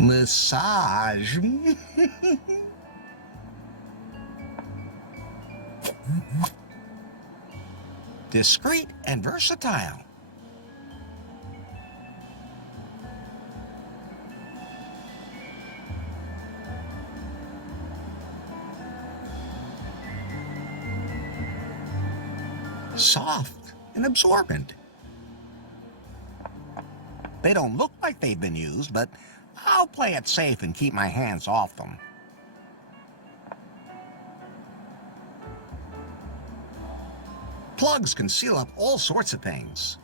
Massage. Discreet and versatile. Soft and absorbent. They don't look like they've been used, but I'll play it safe and keep my hands off them. Plugs can seal up all sorts of things.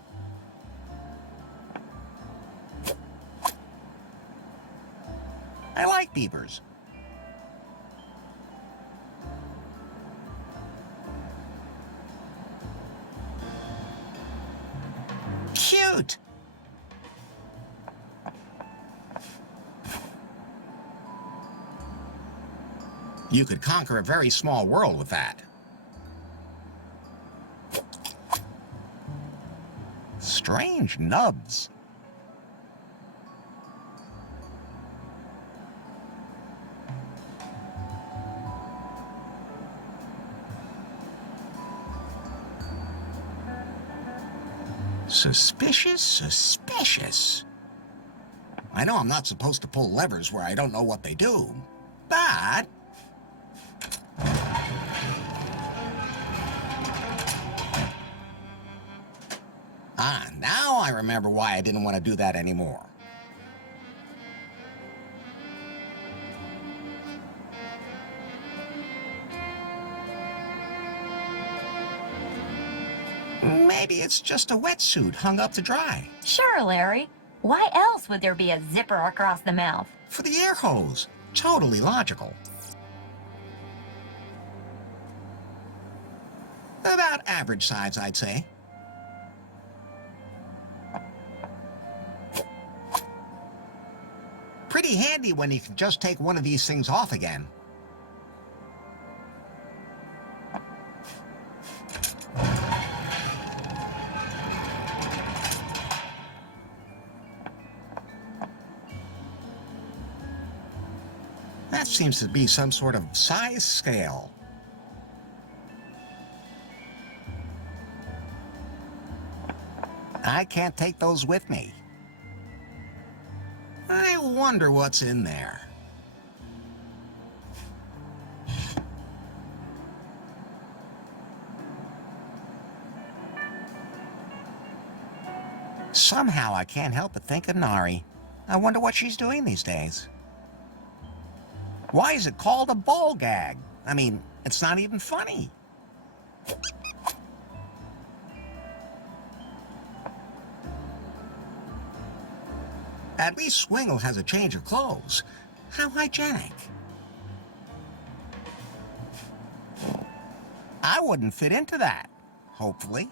I like beavers. Cute! You could conquer a very small world with that. Strange nubs. Suspicious, suspicious. I know I'm not supposed to pull levers where I don't know what they do, but... Ah, now I remember why I didn't want to do that anymore. Maybe it's just a wetsuit hung up to dry. Sure, Larry. Why else would there be a zipper across the mouth? For the air hose. Totally logical. About average size, I'd say. Pretty handy when you can just take one of these things off again. That seems to be some sort of size scale. I can't take those with me. I wonder what's in there. Somehow I can't help but think of Nari. I wonder what she's doing these days. Why is it called a ball gag? I mean, it's not even funny. At least Swingle has a change of clothes. How hygienic. I wouldn't fit into that, hopefully.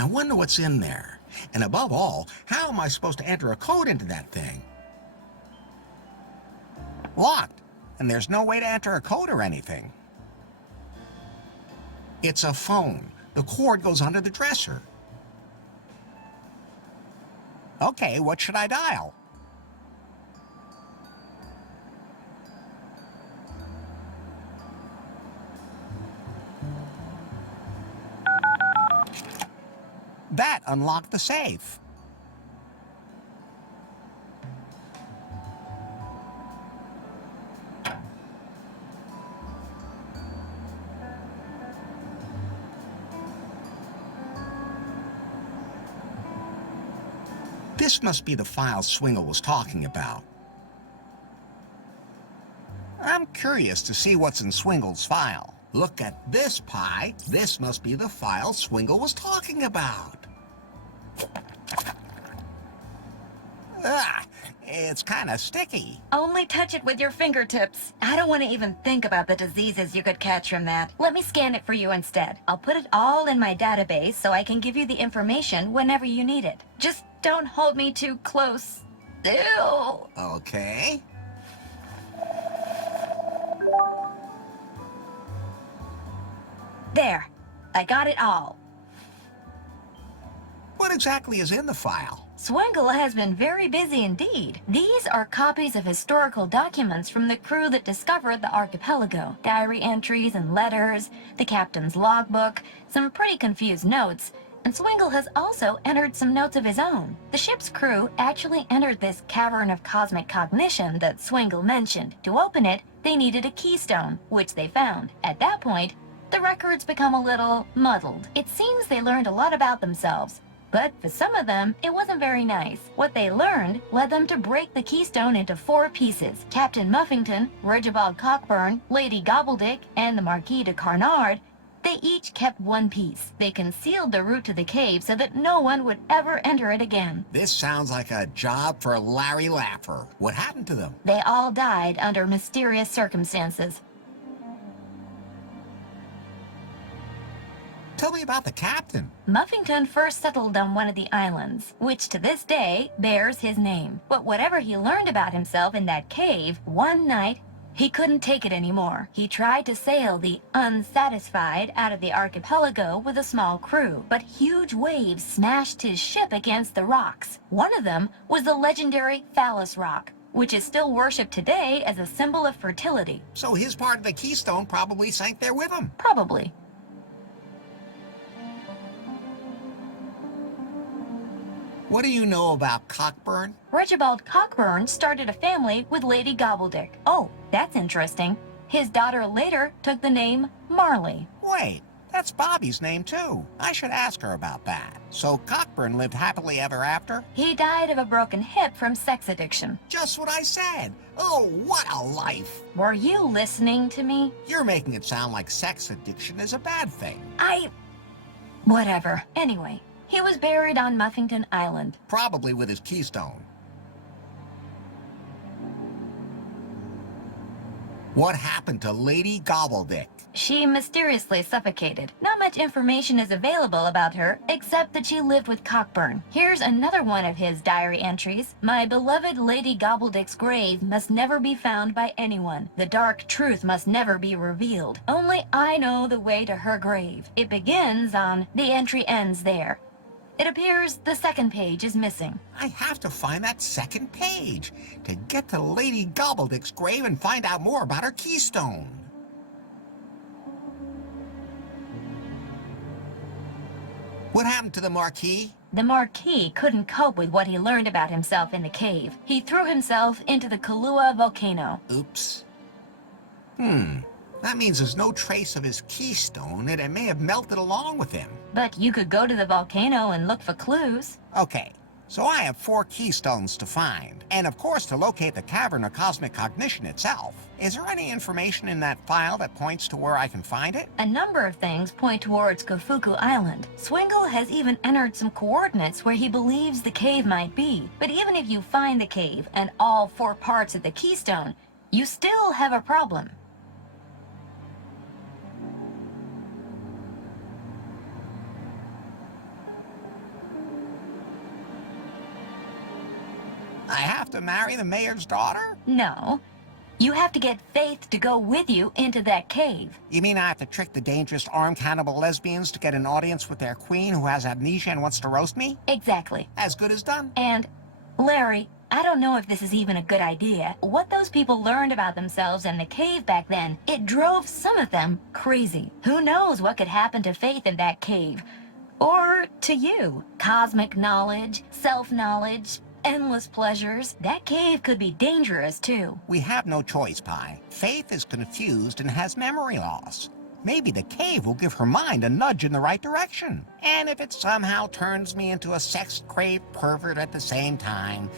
I wonder what's in there. And above all, how am I supposed to enter a code into that thing? Locked, and there's no way to enter a code or anything. It's a phone. The cord goes under the dresser. Okay, what should I dial? That unlocked the safe. This must be the file Swingle was talking about. I'm curious to see what's in Swingle's file. Look at this pie. This must be the file Swingle was talking about. Ah, it's kind of sticky. Only touch it with your fingertips. I don't want to even think about the diseases you could catch from that. Let me scan it for you instead. I'll put it all in my database so I can give you the information whenever you need it. Just don't hold me too close. Ew. Okay. There. I got it all. What exactly is in the file? Swingle has been very busy indeed. These are copies of historical documents from the crew that discovered the archipelago. Diary entries and letters, the captain's logbook, some pretty confused notes, and Swingle has also entered some notes of his own. The ship's crew actually entered this cavern of cosmic cognition that Swingle mentioned. To open it, they needed a keystone, which they found. At that point, the records become a little muddled. It seems they learned a lot about themselves, but for some of them, it wasn't very nice. What they learned led them to break the keystone into 4 pieces. Captain Muffington, Regibald Cockburn, Lady Gobbledick, and the Marquis de Carnard, they each kept 1 piece. They concealed the route to the cave so that no one would ever enter it again. This sounds like a job for Larry Laffer. What happened to them? They all died under mysterious circumstances. Tell me about the captain. Muffington first settled on one of the islands, which to this day bears his name. But whatever he learned about himself in that cave, one night, he couldn't take it anymore. He tried to sail the Unsatisfied out of the archipelago with a small crew, but huge waves smashed his ship against the rocks. One of them was the legendary Phallus Rock, which is still worshipped today as a symbol of fertility. So his part of the keystone probably sank there with him. Probably. What do you know about Cockburn? Regibald Cockburn started a family with Lady Gobbledick. Oh, that's interesting. His daughter later took the name Marley. Wait, that's Bobby's name too. I should ask her about that. So Cockburn lived happily ever after? He died of a broken hip from sex addiction. Just what I said. Oh, what a life. Were you listening to me? You're making it sound like sex addiction is a bad thing. Whatever. Anyway, he was buried on Muffington Island. Probably with his keystone. What happened to Lady Gobbledick? She mysteriously suffocated. Not much information is available about her, except that she lived with Cockburn. Here's another one of his diary entries. My beloved Lady Gobbledick's grave must never be found by anyone. The dark truth must never be revealed. Only I know the way to her grave. It begins on, the entry ends there. It appears the second page is missing. I have to find that second page to get to Lady Gobbledick's grave and find out more about her keystone. What happened to the Marquis? The Marquis couldn't cope with what he learned about himself in the cave. He threw himself into the Kalaua volcano. Oops. That means there's no trace of his keystone, and it may have melted along with him. But you could go to the volcano and look for clues. Okay, so I have 4 keystones to find, and of course to locate the Cavern of Cosmic Cognition itself. Is there any information in that file that points to where I can find it? A number of things point towards Kofuku Island. Swingle has even entered some coordinates where he believes the cave might be. But even if you find the cave and all 4 parts of the keystone, you still have a problem. I have to marry the mayor's daughter? No. You have to get Faith to go with you into that cave. You mean I have to trick the dangerous armed cannibal lesbians to get an audience with their queen who has amnesia and wants to roast me? Exactly. As good as done. And, Larry, I don't know if this is even a good idea. What those people learned about themselves in the cave back then, it drove some of them crazy. Who knows what could happen to Faith in that cave? Or to you. Cosmic knowledge, self-knowledge, endless pleasures. That cave could be dangerous, too. We have no choice, Pi. Faith is confused and has memory loss. Maybe the cave will give her mind a nudge in the right direction. And if it somehow turns me into a sex-craved pervert at the same time,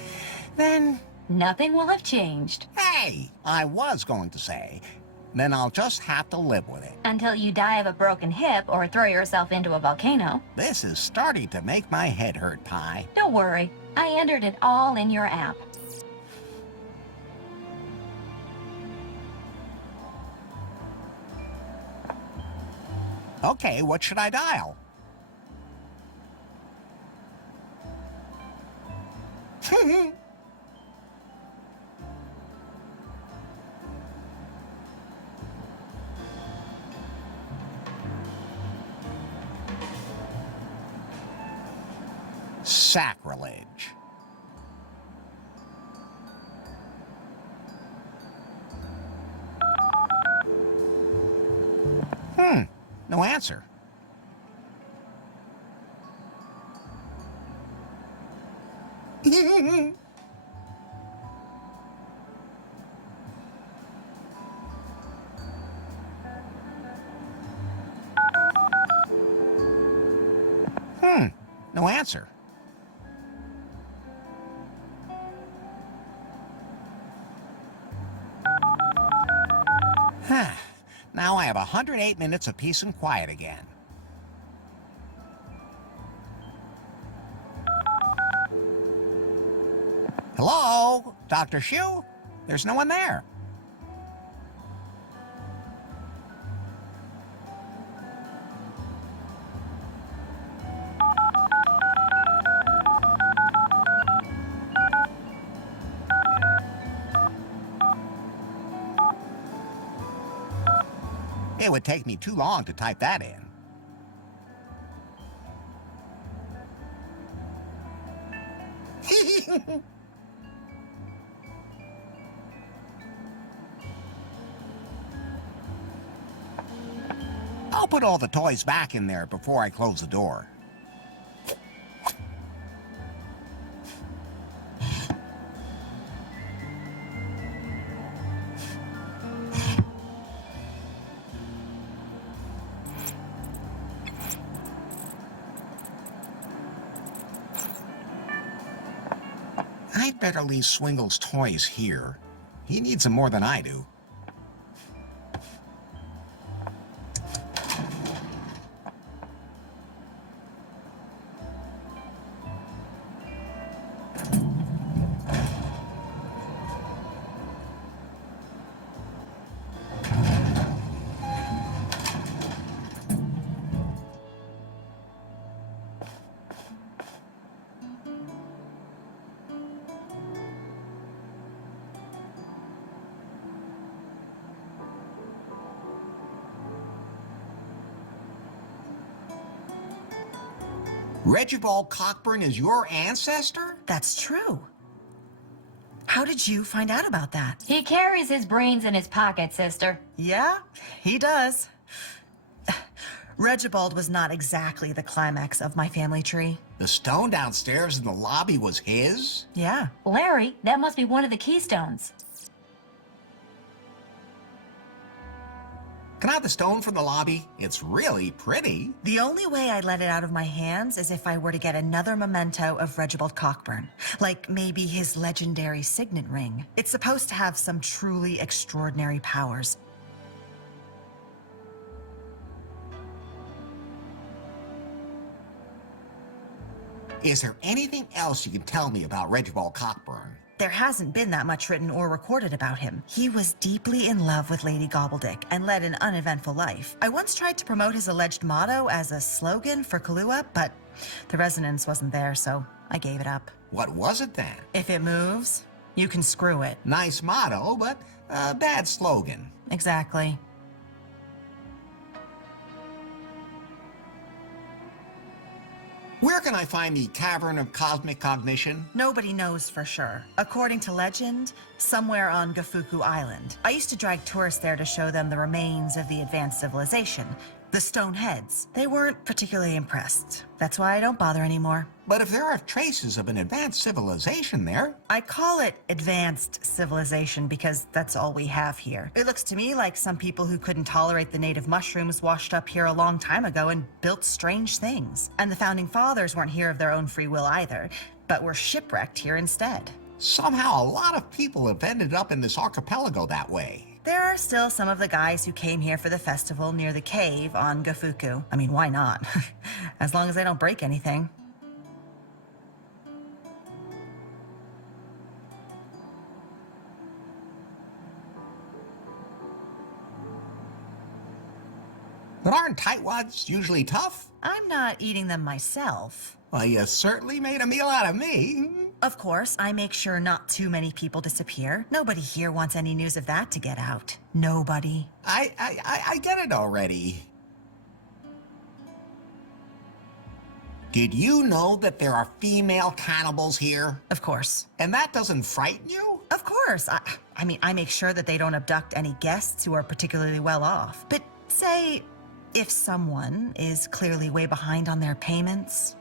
then... Nothing will have changed. Hey, I was going to say, then I'll just have to live with it. Until you die of a broken hip or throw yourself into a volcano. This is starting to make my head hurt, Pi. Don't worry. I entered it all in your app. Okay, what should I dial? Sacrilege. No answer. No answer. Now I have 108 minutes of peace and quiet again. Hello? Dr. Shu? There's no one there. It would take me too long to type that in. I'll put all the toys back in there before I close the door. I'd better leave Swingle's toys here. He needs them more than I do. Regibald Cockburn is your ancestor? That's true. How did you find out about that? He carries his brains in his pocket, sister. Yeah, he does. Regibald was not exactly the climax of my family tree. The stone downstairs in the lobby was his? Yeah. Larry, that must be one of the keystones. Can I have the stone from the lobby? It's really pretty. The only way I'd let it out of my hands is if I were to get another memento of Regibald Cockburn. Like maybe his legendary signet ring. It's supposed to have some truly extraordinary powers. Is there anything else you can tell me about Regibald Cockburn? There hasn't been that much written or recorded about him. He was deeply in love with Lady Gobbledick and led an uneventful life. I once tried to promote his alleged motto as a slogan for Kalaua, but the resonance wasn't there, so I gave it up. What was it then? If it moves, you can screw it. Nice motto, but a bad slogan. Exactly. Where can I find the Cavern of Cosmic Cognition? Nobody knows for sure. According to legend, somewhere on Gafuku Island. I used to drag tourists there to show them the remains of the advanced civilization, the stone heads. They weren't particularly impressed. That's why I don't bother anymore. But if there are traces of an advanced civilization there... I call it advanced civilization because that's all we have here. It looks to me like some people who couldn't tolerate the native mushrooms washed up here a long time ago and built strange things. And the founding fathers weren't here of their own free will either, but were shipwrecked here instead. Somehow a lot of people have ended up in this archipelago that way. There are still some of the guys who came here for the festival near the cave on Gafuku. I mean, why not? As long as they don't break anything. But aren't tightwads usually tough? I'm not eating them myself. Well, you certainly made a meal out of me. Of course, I make sure not too many people disappear. Nobody here wants any news of that to get out. Nobody. I get it already. Did you know that there are female cannibals here? Of course. And that doesn't frighten you? Of course. I mean, I make sure that they don't abduct any guests who are particularly well off. But say, if someone is clearly way behind on their payments...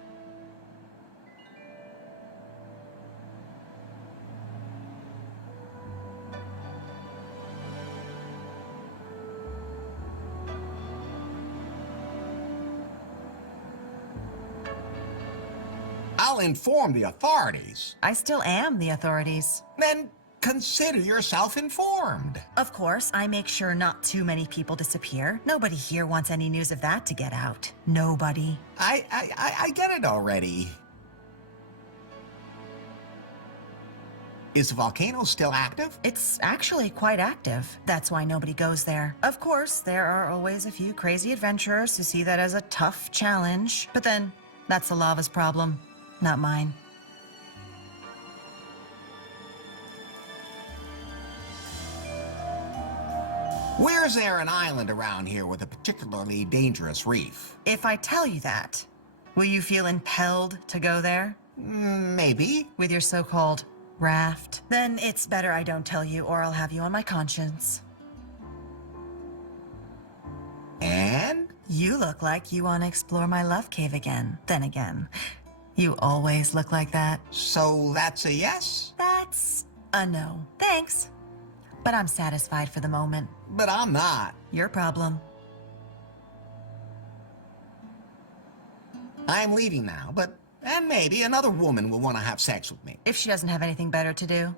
I'll inform the authorities. I still am the authorities. Then consider yourself informed. Of course, I make sure not too many people disappear. Nobody here wants any news of that to get out. Nobody. I get it already. Is the volcano still active? It's actually quite active. That's why nobody goes there. Of course, there are always a few crazy adventurers who see that as a tough challenge. But then, that's the lava's problem, not mine. Where's there an island around here with a particularly dangerous reef? If I tell you that, will you feel impelled to go there? Maybe. With your so-called raft? Then it's better I don't tell you, or I'll have you on my conscience. And? You look like you want to explore my love cave again. Then again, you always look like that. So that's a yes? That's a no. Thanks. But I'm satisfied for the moment. But I'm not. Your problem. I'm leaving now, and maybe another woman will want to have sex with me. If she doesn't have anything better to do.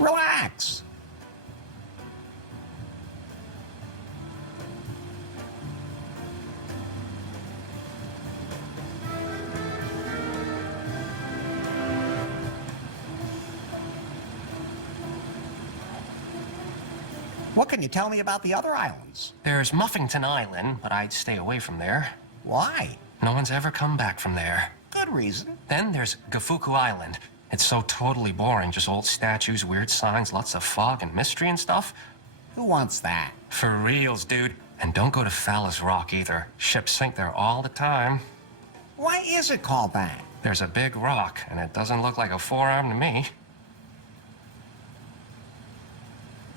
Relax. What can you tell me about the other islands? There's Muffington Island, but I'd stay away from there. Why? No one's ever come back from there. Good reason. Then there's Gafuku Island. It's so totally boring, just old statues, weird signs, lots of fog and mystery and stuff. Who wants that? For reals, dude. And don't go to Fallas Rock either. Ships sink there all the time. Why is it called that? There's a big rock, and it doesn't look like a forearm to me.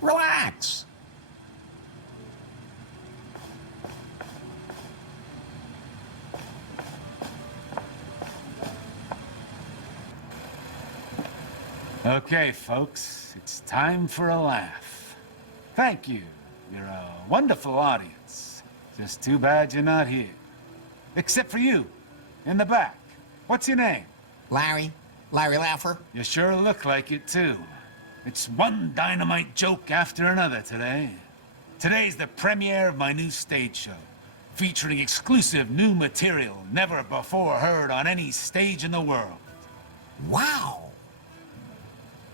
Relax. Okay, folks, it's time for a laugh. Thank you. You're a wonderful audience. Just too bad you're not here. Except for you, in the back. What's your name? Larry Laffer. You sure look like it, too. It's one dynamite joke after another today. Today's the premiere of my new stage show, featuring exclusive new material never before heard on any stage in the world. Wow.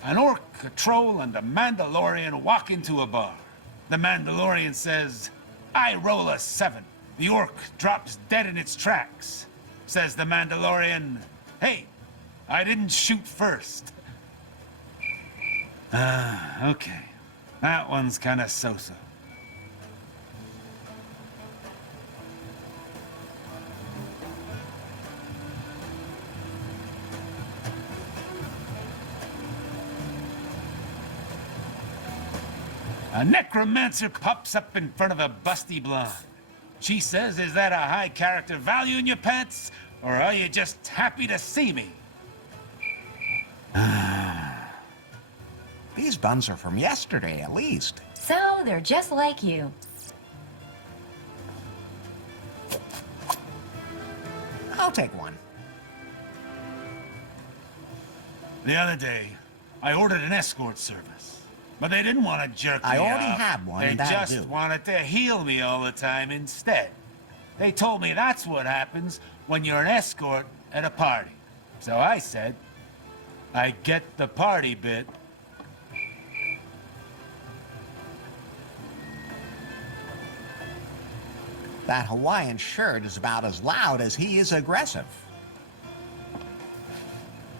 An orc, a troll, and a Mandalorian walk into a bar. The Mandalorian says, "I roll a 7." The orc drops dead in its tracks. Says the Mandalorian, "Hey, I didn't shoot first." Okay. That one's kinda so-so. A necromancer pops up in front of a busty blonde. She says, "Is that a high character value in your pants, or are you just happy to see me?" These buns are from yesterday, at least. So they're just like you. I'll take one. The other day, I ordered an escort service, but they didn't want to jerk me I already off. have one, They and that'll just do. wanted to heal me all the time instead. They told me that's what happens when you're an escort at a party. So I said, I get the party bit. That Hawaiian shirt is about as loud as he is aggressive.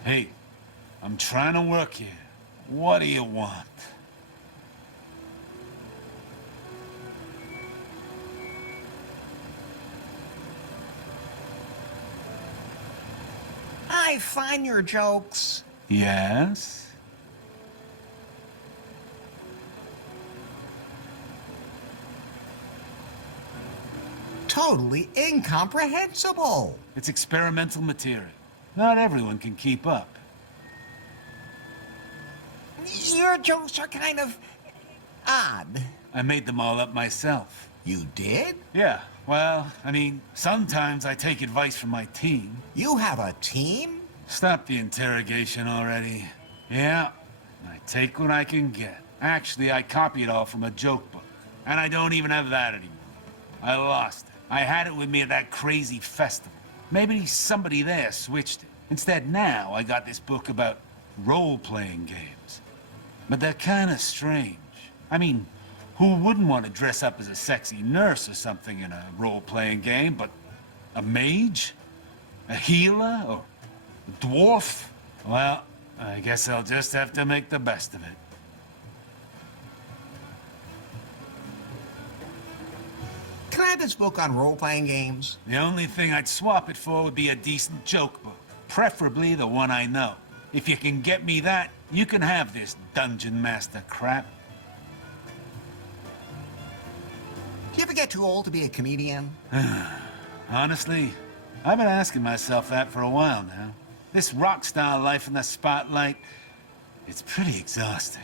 Hey, I'm trying to work here. What do you want? I find your jokes Yes? totally incomprehensible. It's experimental material. Not everyone can keep up. Your jokes are kind of odd. I made them all up myself. You did? Yeah, well, I mean, sometimes I take advice from my team. You have a team? Stop the interrogation already. Yeah, I take what I can get. Actually, I copied all from a joke book. And I don't even have that anymore. I lost it. I had it with me at that crazy festival. Maybe somebody there switched it. Instead, now I got this book about role-playing games. But they're kind of strange. I mean, who wouldn't want to dress up as a sexy nurse or something in a role-playing game, but a mage? A healer? Or a dwarf? Well, I guess I'll just have to make the best of it. Can I have this book on role-playing games? The only thing I'd swap it for would be a decent joke book. Preferably the one I know. If you can get me that, you can have this Dungeon Master crap. Do you ever get too old to be a comedian? Honestly, I've been asking myself that for a while now. This rock star life in the spotlight, it's pretty exhausting.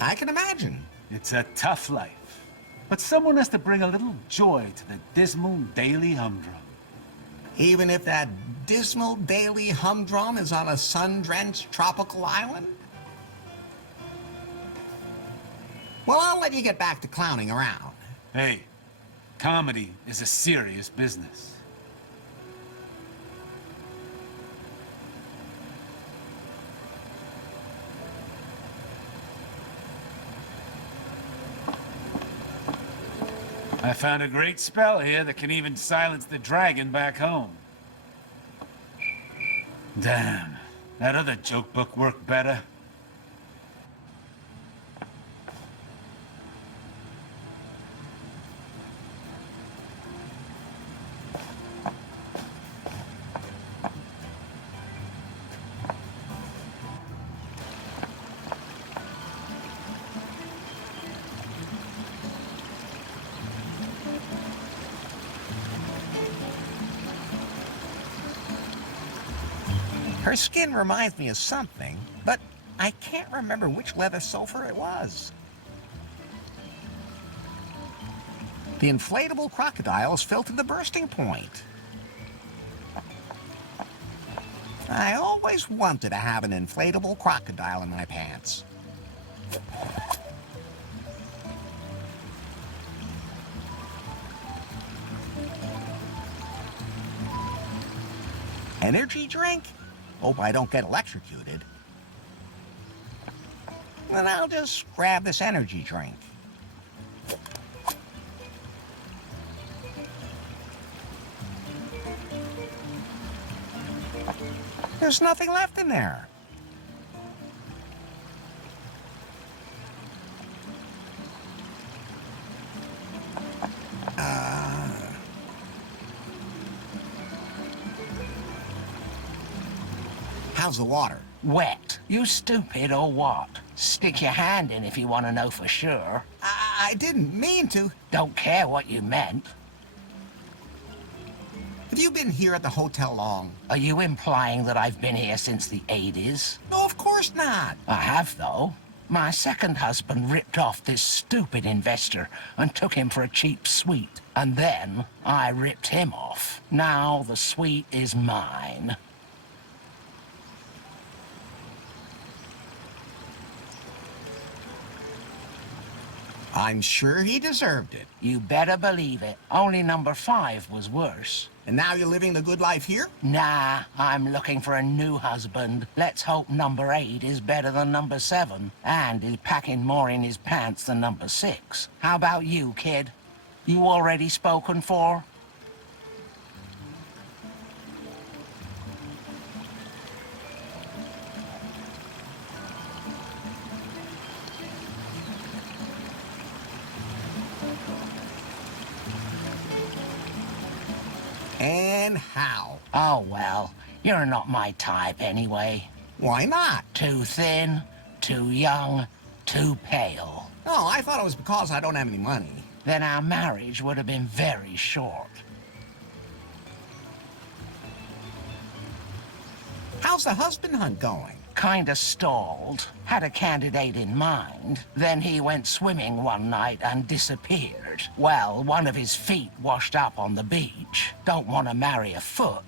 I can imagine. It's a tough life. But someone has to bring a little joy to the dismal daily humdrum. Even if that dismal daily humdrum is on a sun-drenched tropical island? Well, I'll let you get back to clowning around. Hey, comedy is a serious business. found a great spell here that can even silence the dragon back home. Damn, that other joke book worked better. Her skin reminds me of something, but I can't remember which leather sulfur it was. The inflatable crocodile is filled to the bursting point. I always wanted to have an inflatable crocodile in my pants. Energy drink? Hope I don't get electrocuted. Then I'll just grab this energy drink. There's nothing left in there. How's the water? Wet. You stupid or what? Stick your hand in if you want to know for sure. I didn't mean to. Don't care what you meant. Have you been here at the hotel long? Are you implying that I've been here since the 80s? No, of course not. I have, though. My second husband ripped off this stupid investor and took him for a cheap suite. And then I ripped him off. Now the suite is mine. I'm sure he deserved it. You better believe it. Only number 5 was worse. And now you're living the good life here? Nah, I'm looking for a new husband. Let's hope number 8 is better than number 7. And he'll pack in more in his pants than number 6. How about you, kid? You already spoken for? And how? Oh, well, you're not my type anyway. Why not? Too thin, too young, too pale. Oh, I thought it was because I don't have any money. Then our marriage would have been very short. How's the husband hunt going? Kinda stalled. Had a candidate in mind. Then he went swimming one night and disappeared. Well, one of his feet washed up on the beach. Don't want to marry a foot.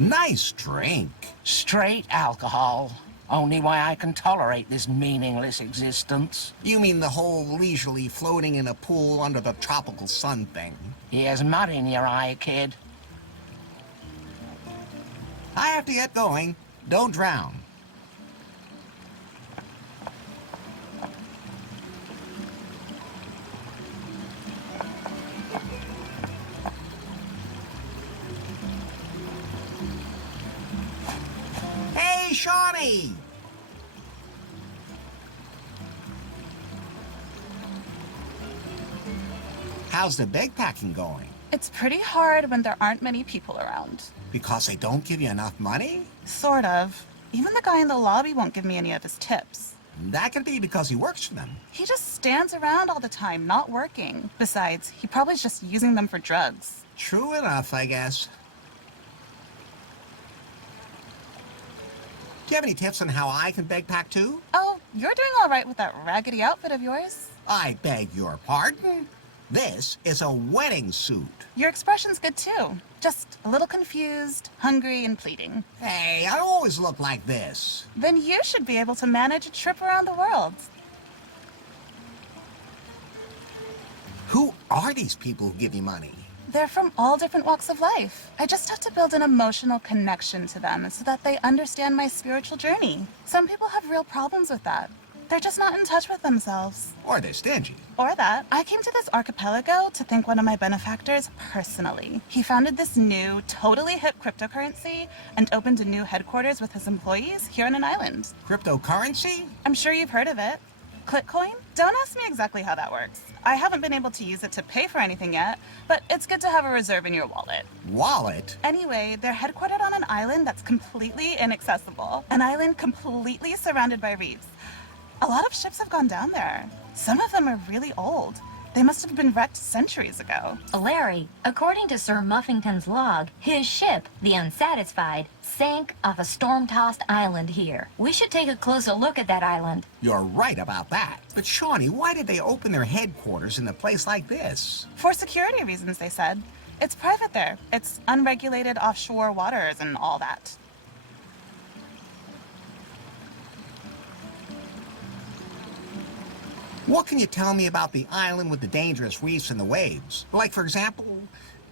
Nice drink. Straight alcohol. Only way I can tolerate this meaningless existence. You mean the whole leisurely floating in a pool under the tropical sun thing? Here's mud in your eye, kid. I have to get going. Don't drown. Hey, Shawnee! How's the bag packing going? It's pretty hard when there aren't many people around. Because they don't give you enough money? Sort of. Even the guy in the lobby won't give me any of his tips. That could be because he works for them. He just stands around all the time, not working. Besides, he probably is just using them for drugs. True enough, I guess. Do you have any tips on how I can bag pack too? Oh, you're doing all right with that raggedy outfit of yours. I beg your pardon? This is a wedding suit. Your expression's good too. Just a little confused, hungry, and pleading. Hey, I always look like this. Then you should be able to manage a trip around the world. Who are these people who give you money? They're from all different walks of life. I just have to build an emotional connection to them so that they understand my spiritual journey. Some people have real problems with that. They're just not in touch with themselves. Or they're stingy. Or that. I came to this archipelago to thank one of my benefactors personally. He founded this new, totally hip cryptocurrency and opened a new headquarters with his employees here on an island. Cryptocurrency? I'm sure you've heard of it. Clickcoin? Don't ask me exactly how that works. I haven't been able to use it to pay for anything yet, but it's good to have a reserve in your wallet. Wallet? Anyway, they're headquartered on an island that's completely inaccessible. An island completely surrounded by reefs. A lot of ships have gone down there. Some of them are really old. They must have been wrecked centuries ago. Larry, according to Sir Muffington's log, his ship, the Unsatisfied, sank off a storm-tossed island here. We should take a closer look at that island. You're right about that. But Shawnee, why did they open their headquarters in a place like this? For security reasons, they said. It's private there. It's unregulated offshore waters and all that. What can you tell me about the island with the dangerous reefs and the waves? Like, for example,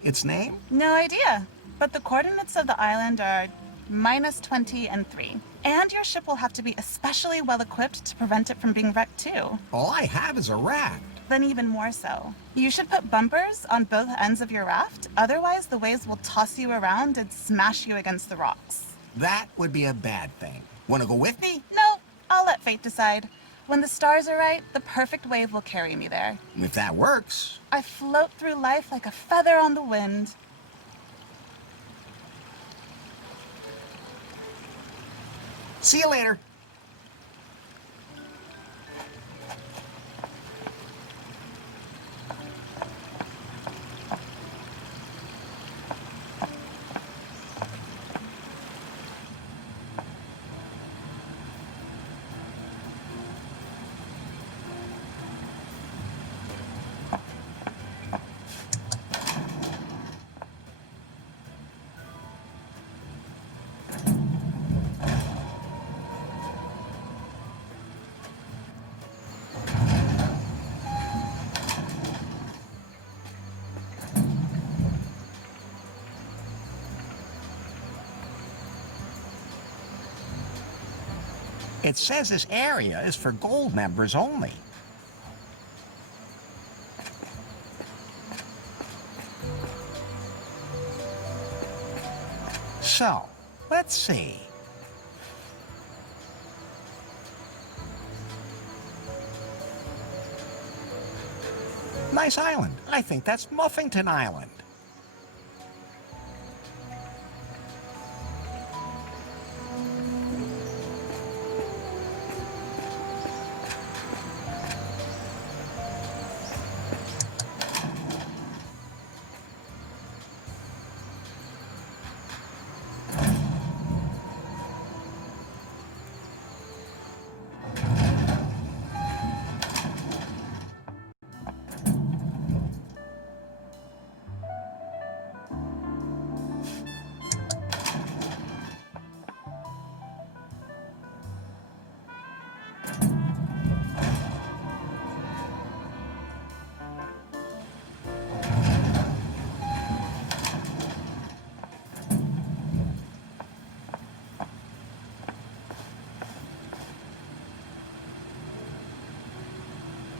its name? No idea. But the coordinates of the island are -20 and 3. And your ship will have to be especially well equipped to prevent it from being wrecked too. All I have is a raft. Then even more so. You should put bumpers on both ends of your raft, otherwise the waves will toss you around and smash you against the rocks. That would be a bad thing. Wanna go with me? No, I'll let fate decide. When the stars are right, the perfect wave will carry me there. If that works. I float through life like a feather on the wind. See you later. It says this area is for gold members only. So, let's see. Nice island. I think that's Muffington Island.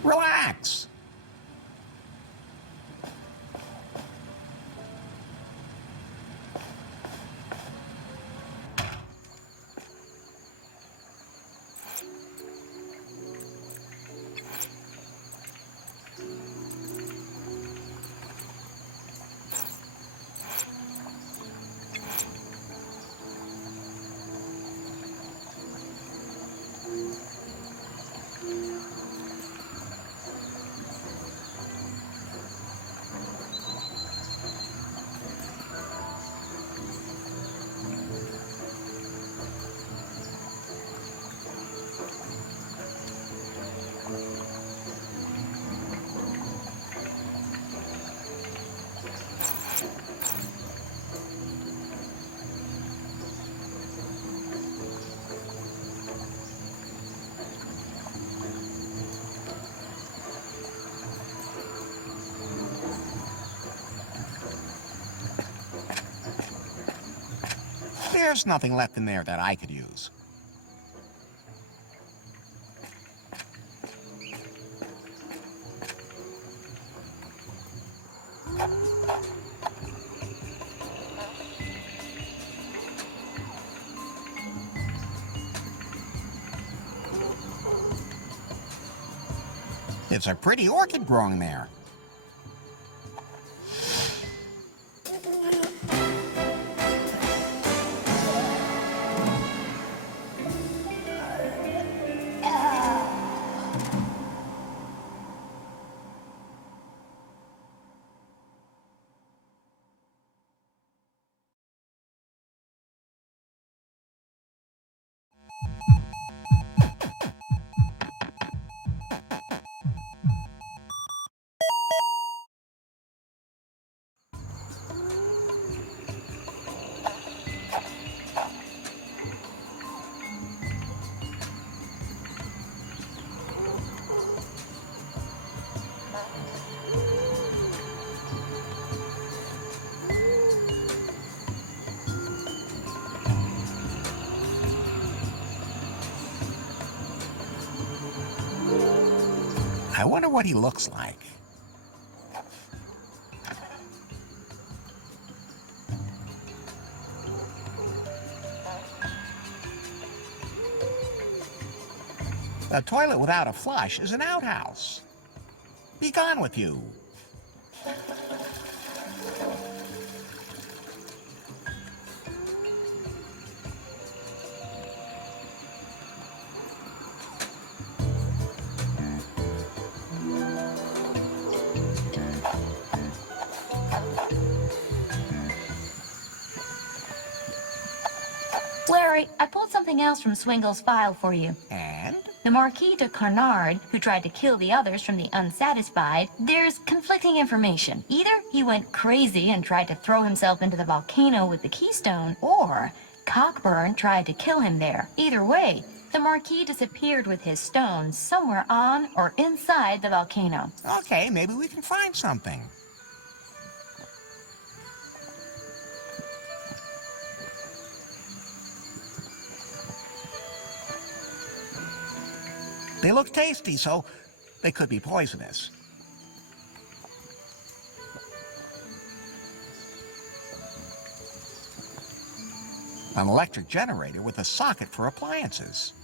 Relax. There's nothing left in there that I could use. It's a pretty orchid growing there. I wonder what he looks like. A toilet without a flush is an outhouse. Be gone with you. Larry, I pulled something else from Swingle's file for you. And? The Marquis de Carnard, who tried to kill the others from the Unsatisfied, there's conflicting information. Either he went crazy and tried to throw himself into the volcano with the keystone, or Cockburn tried to kill him there. Either way, the Marquis disappeared with his stone somewhere on or inside the volcano. Okay, maybe we can find something. They look tasty, so they could be poisonous. An electric generator with a socket for appliances.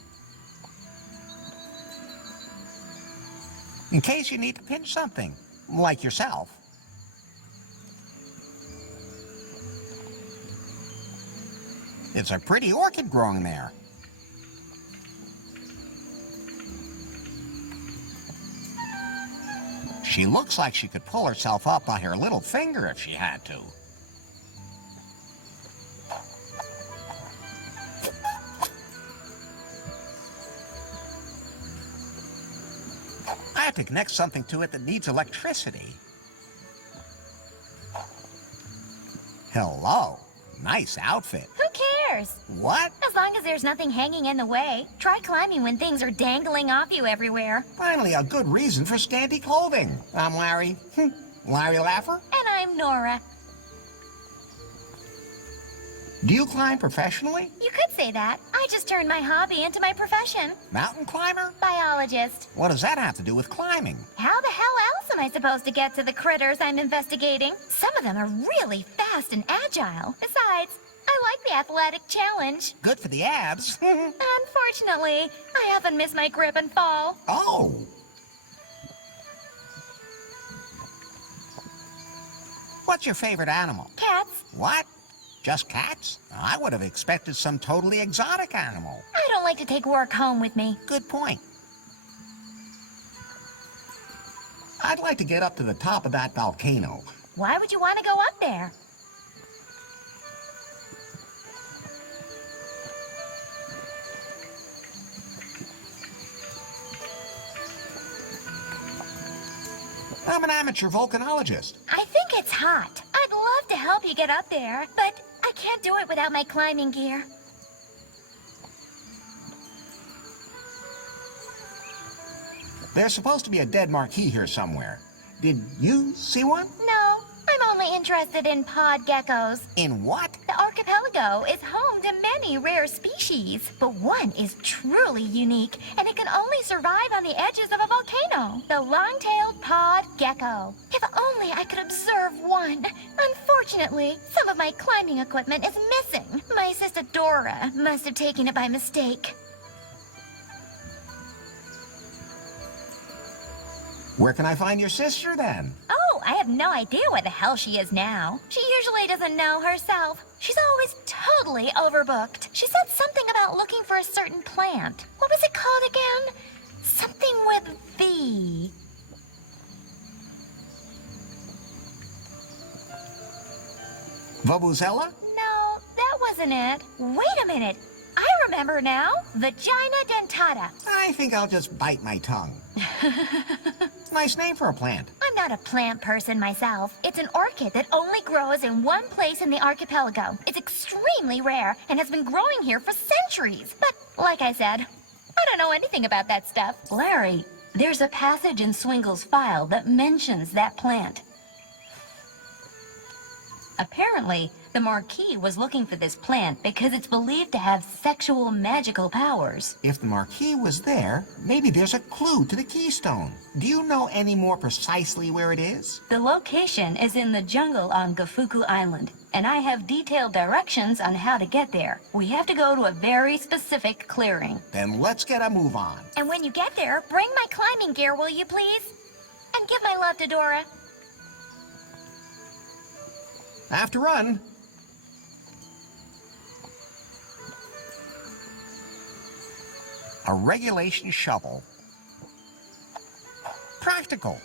In case you need to pinch something, like yourself. It's a pretty orchid growing there. She looks like she could pull herself up by her little finger if she had to. I have to connect something to it that needs electricity. Hello. Nice outfit. Who cares? What? As long as there's nothing hanging in the way. Try climbing when things are dangling off you everywhere. Finally, a good reason for scanty clothing. I'm Larry. Larry Laffer. And I'm Nora. Do you climb professionally? You could say that. I just turned my hobby into my profession. Mountain climber? Biologist. What does that have to do with climbing? How the hell else am I supposed to get to the critters I'm investigating? Some of them are really fast and agile. Besides, I like the athletic challenge. Good for the abs. Unfortunately, I often miss my grip and fall. Oh. What's your favorite animal? Cats. What? Just cats? I would have expected some totally exotic animal. I don't like to take work home with me. Good point. I'd like to get up to the top of that volcano. Why would you want to go up there? I'm an amateur volcanologist. I think it's hot. I'd love to help you get up there, but I can't do it without my climbing gear. There's supposed to be a dead marquee here somewhere. Did you see one? No, I'm only interested in pod geckos. In what? The archipelago is home to many rare species, but one is truly unique, and it can only survive on the edges of a volcano. The long-tailed pod gecko. If only I could observe one. Unfortunately, some of my climbing equipment is missing. My sister Dora must have taken it by mistake. Where can I find your sister then? Oh, I have no idea where the hell she is now. She usually doesn't know herself. She's always totally overbooked. She said something about looking for a certain plant. What was it called again? Something with V. Vuvuzela? No, that wasn't it. Wait a minute. I remember now. Vagina dentata. I think I'll just bite my tongue. Nice name for a plant. I'm not a plant person myself. It's an orchid that only grows in one place in the archipelago. It's extremely rare and has been growing here for centuries. But, like I said, I don't know anything about that stuff. Larry, there's a passage in Swingle's file that mentions that plant. Apparently, the Marquis was looking for this plant because it's believed to have sexual magical powers. If the Marquis was there, maybe there's a clue to the keystone. Do you know any more precisely where it is? The location is in the jungle on Gafuku Island, and I have detailed directions on how to get there. We have to go to a very specific clearing. Then let's get a move on. And when you get there, bring my climbing gear, will you please? And give my love to Dora. Have to run. A regulation shovel. Practical.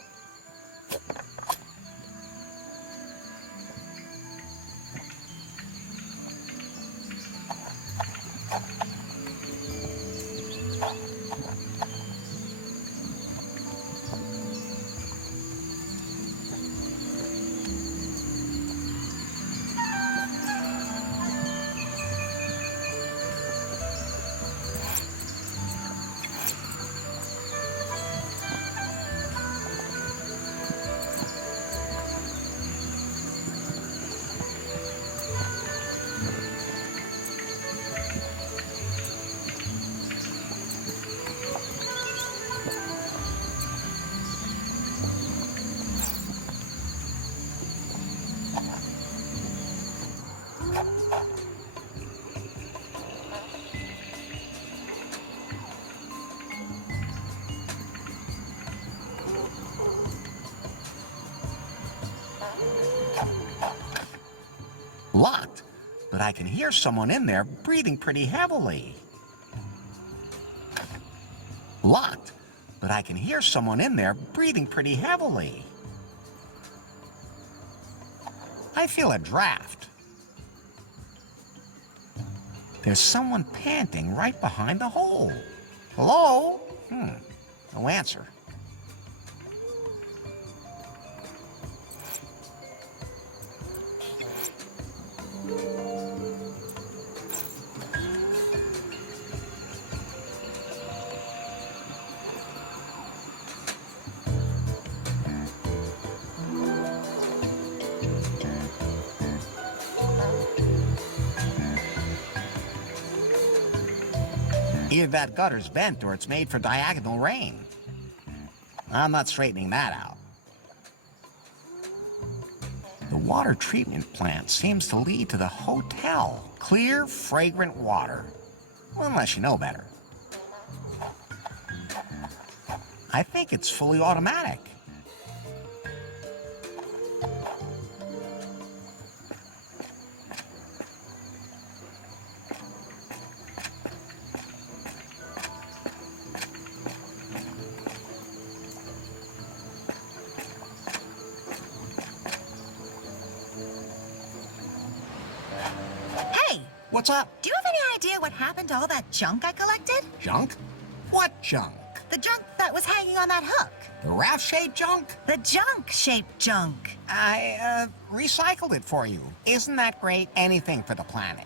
Locked, but I can hear someone in there breathing pretty heavily. Locked, but I can hear someone in there breathing pretty heavily. I feel a draft. There's someone panting right behind the hole. Hello? No answer. Either that gutter's bent or it's made for diagonal rain. I'm not straightening that out. The water treatment plant seems to lead to the hotel. Clear, fragrant water. Unless you know better. I think it's fully automatic. What's up? Do you have any idea what happened to all that junk I collected? Junk? What junk? The junk that was hanging on that hook. The raft-shaped junk? The junk-shaped junk. I, recycled it for you. Isn't that great? Anything for the planet.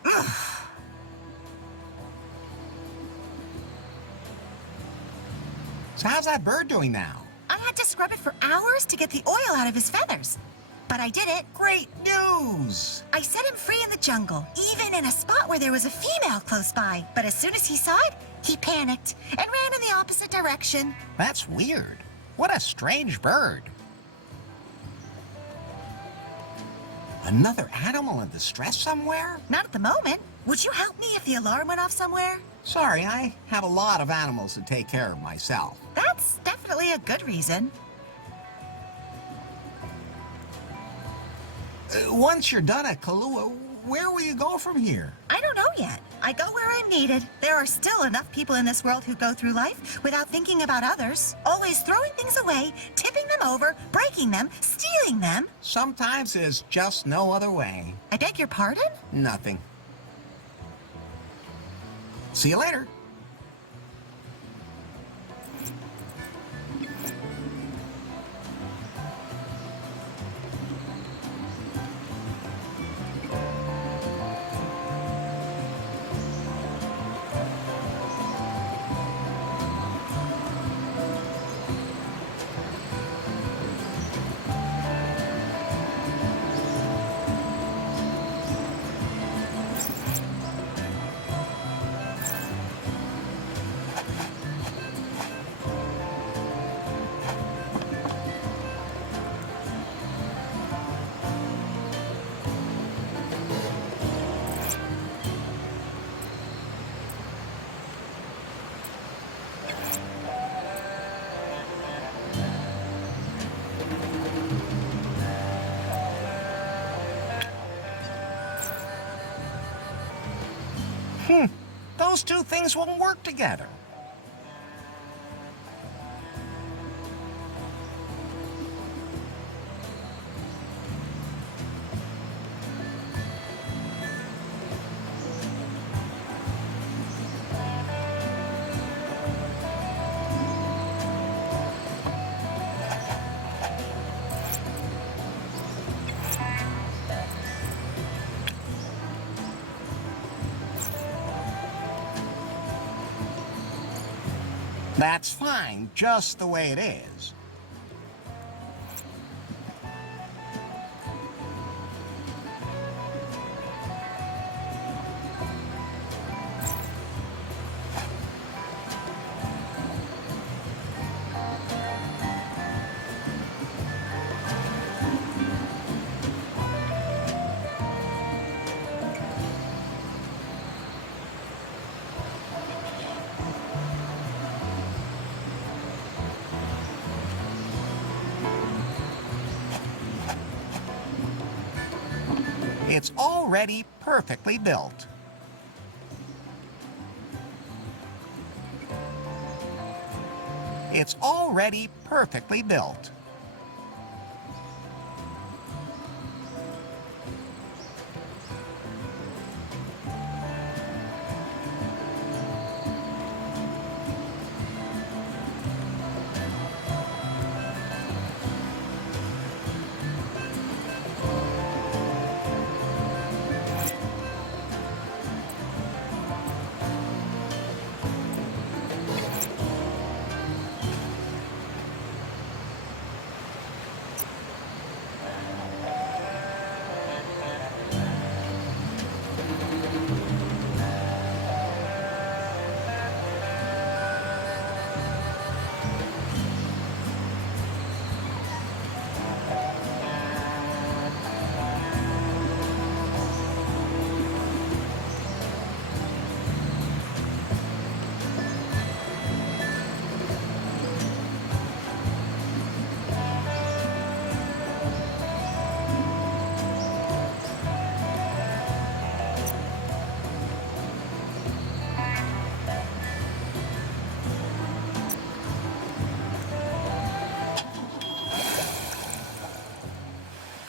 So how's that bird doing now? I had to scrub it for hours to get the oil out of his feathers. But I did it. Great news! I set him free in the jungle, even in a spot where there was a female close by. But as soon as he saw it, he panicked and ran in the opposite direction. That's weird. What a strange bird. Another animal in distress somewhere? Not at the moment. Would you help me if the alarm went off somewhere? Sorry, I have a lot of animals to take care of myself. That's definitely a good reason. Once you're done at Kalaua, where will you go from here? I don't know yet. I go where I'm needed. There are still enough people in this world who go through life without thinking about others, always throwing things away, tipping them over, breaking them, stealing them. Sometimes there's just no other way. I beg your pardon? Nothing. See you later. Those two things won't work together. That's fine, just the way it is. It's already perfectly built. It's already perfectly built.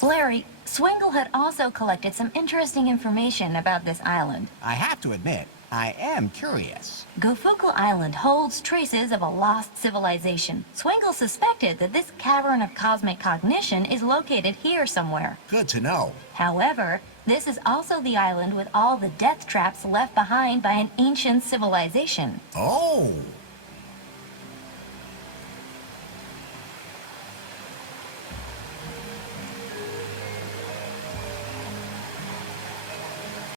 Larry, Swingle had also collected some interesting information about this island. I have to admit, I am curious. Gofuku Island holds traces of a lost civilization. Swingle suspected that this cavern of cosmic cognition is located here somewhere. Good to know. However, this is also the island with all the death traps left behind by an ancient civilization. Oh!